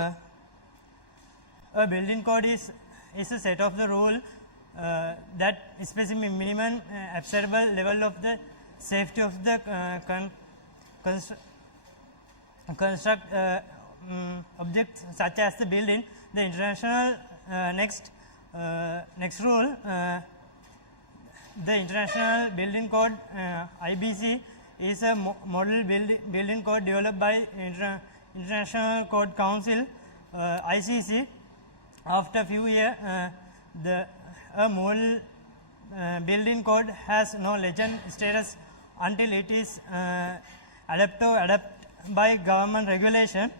A building code is a set of the rule that specify minimum acceptable level of the safety of the construct objects such as the building. The international next rule, the International Building Code IBC is a model building code developed by International Code Council ICC. After a few years, a model building code has no legend status until it is adopted by government regulation.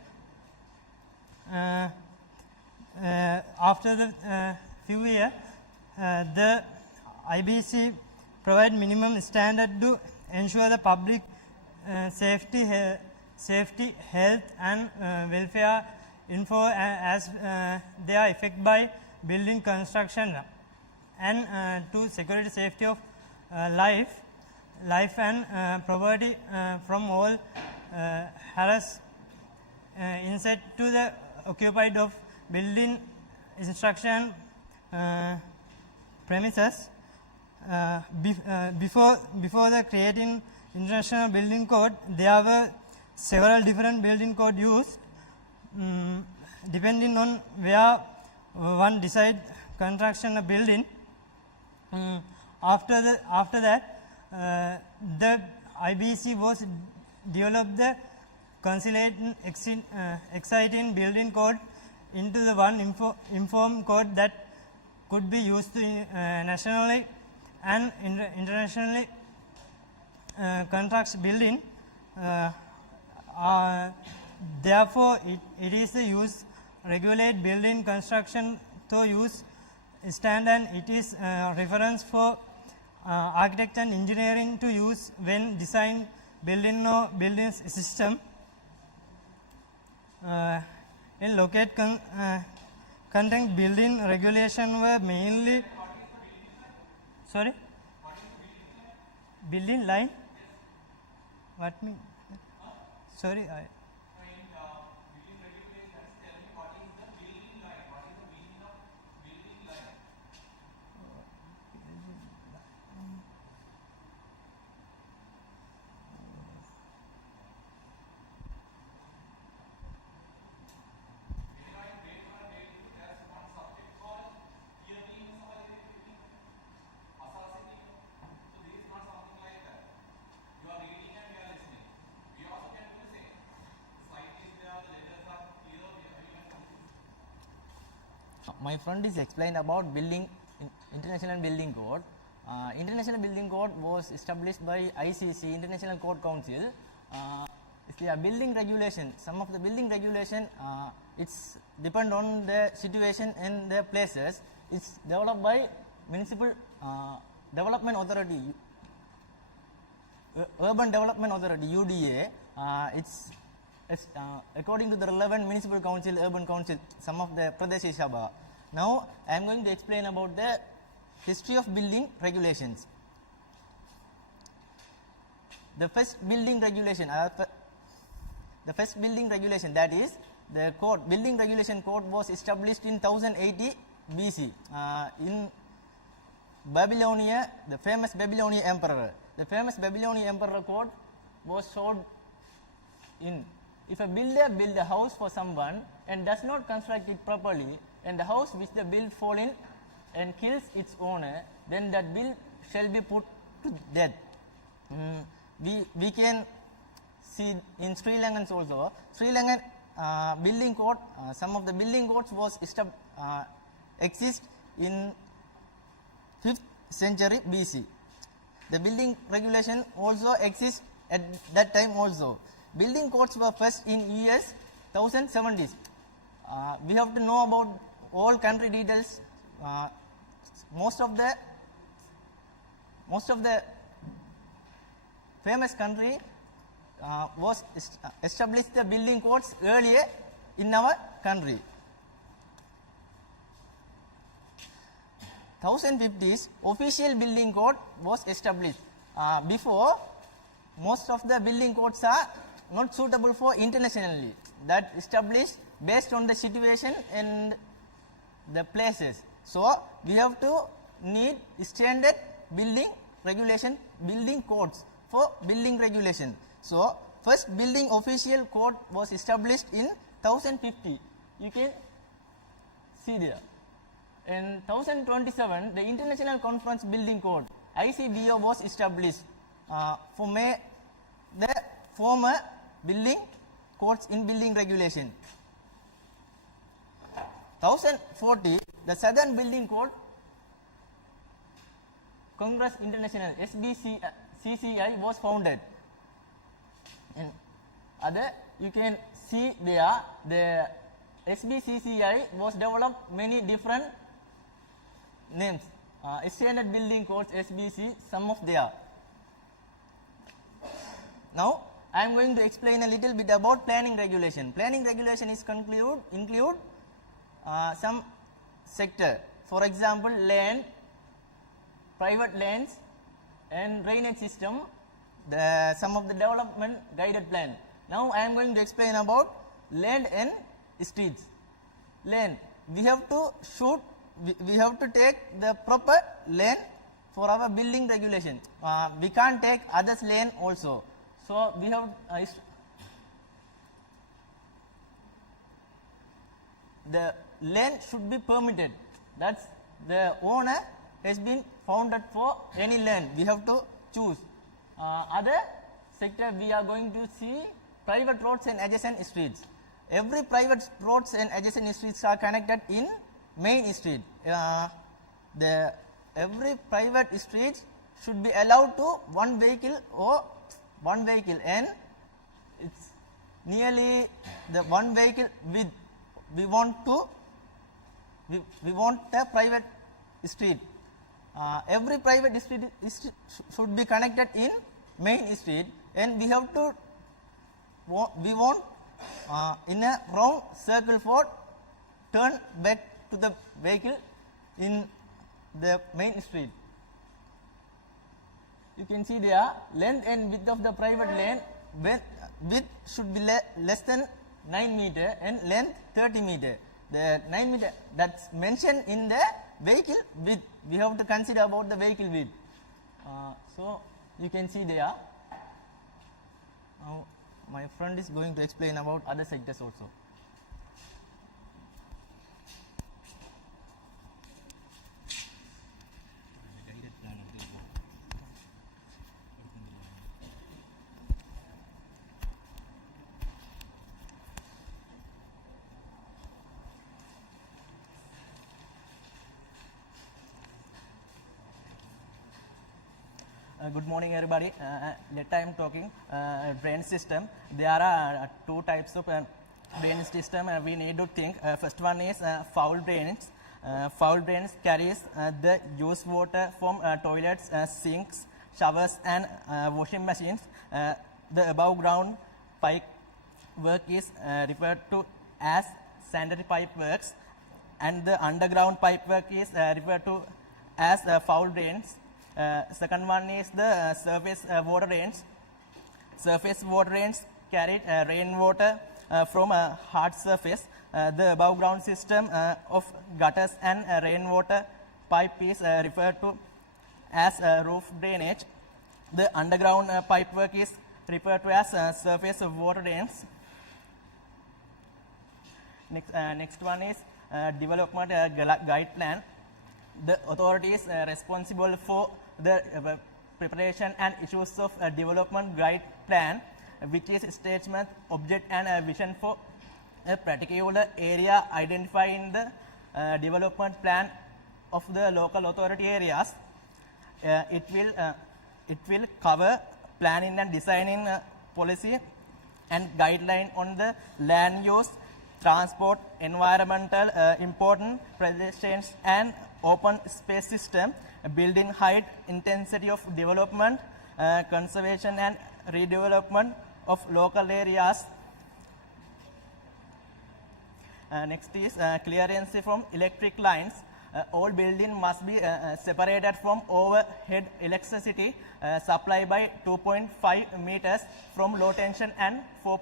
After the few years, the IBC provide minimum standard to ensure the public safety, health and welfare info as they are affected by building construction, and to security safety of life and property from all harass inside to the occupied of building instruction premises. Before the creating International Building Code, there were several different building code used depending on where one decide construction a building. After that, the IBC was developed the conciliating exciting building code into the one inform code that could be used nationally and internationally constructs building. Therefore, it is the use regulate building construction to use stand, and it is reference for architect and engineering to use when design building or buildings system. In locate content building regulation were mainly building line. What mean? Sorry, My friend is explained about International Building Code. International Building Code was established by ICC, International Code Council. It's the building regulation. Some of the building regulation, it's depend on the situation and the places. It's developed by Municipal Development Authority, Urban Development Authority (UDA). It's according to the relevant municipal council, urban council, some of the Pradesh Sabha. Now, I am going to explain about the history of building regulations. The first building regulation, that is the code, building regulation code was established in 1080 BC in Babylonia, the famous Babylonian emperor. The famous Babylonian emperor code was shown in: if a builder builds a house for someone and does not construct it properly, and the house which the build fall in and kills its owner, then that bill shall be put to death. We can see in Sri Lankan also. Sri Lankan building code, some of the building codes was exist in 5th century BC. The building regulation also exists at that time also. Building codes were first in US 1070s. We have to know about all country details. Most of the famous country was established the building codes earlier in our country. 1050s official building code was established. Before, most of the building codes are not suitable for internationally. That established based on the situation and the places. So we have to need standard building regulation, building codes for building regulation. So first building official code was established in 1050. You can see there. In 1027, the International Conference Building Code (ICBO) was established for the former building codes in building regulation. 1040, the Southern Building Code Congress International (SBCCI) was founded. And other you can see there, the SBCCI was developed many different names. Standard Building Codes (SBC), some of there. Now I am going to explain a little bit about planning regulation. Planning regulation is include some sector. For example, land, private lands, and drainage system. Some of the development guided plan. Now I am going to explain about land and streets. Land, we have to take the proper land for our building regulation. We can't take others' land also. So we have the land should be permitted. That's the owner has been founded for any land. We have to choose. Other sector we are going to see private roads and adjacent streets. Every private roads and adjacent streets are connected in main street. Every private street should be allowed to one vehicle, and it's nearly the one vehicle width. We want a private street. Every private street should be connected in main street, and we want in a round circle for turn back to the vehicle in the main street. You can see there, length and width of the private lane, width should be less than 9 meter and length 30 meter. The 9 meter that's mentioned in the vehicle width. We have to consider about the vehicle width. So you can see there. Now my friend is going to explain about other sectors also. Good morning, everybody. Let I am talking drainage system. There are two types of drainage system we need to think. First one is foul drainage. Foul drainage carries the used water from toilets, sinks, showers, and washing machines. The above ground pipe work is referred to as sanitary pipe works, and the underground pipe work is referred to as foul drains. Second one is the surface water drains. Surface water drains carry rainwater from a hard surface. The above ground system of gutters and rainwater pipe is referred to as roof drainage. The underground pipe work is referred to as surface water drains. Next one is development guide plan. The authority is responsible for the preparation and issues of a development guide plan, which is statement, object, and vision for a particular area identified in the development plan of the local authority areas. It will cover planning and designing policy and guideline on the land use, transport, environmental important pedestrians and open space system, building height, intensity of development, conservation and redevelopment of local areas. Next is clearance from electric lines. All building must be separated from overhead electricity supply by 2.5 meters from low tension and 4